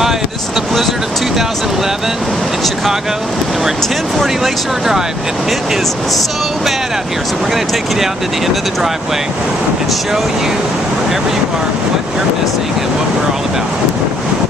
Hi, this is the blizzard of 2011 in Chicago, and we're at 1040 Lakeshore Drive, and it is so bad out here. So we're going to take you down to the end of the driveway and show you, wherever you are, what you're missing and what we're all about.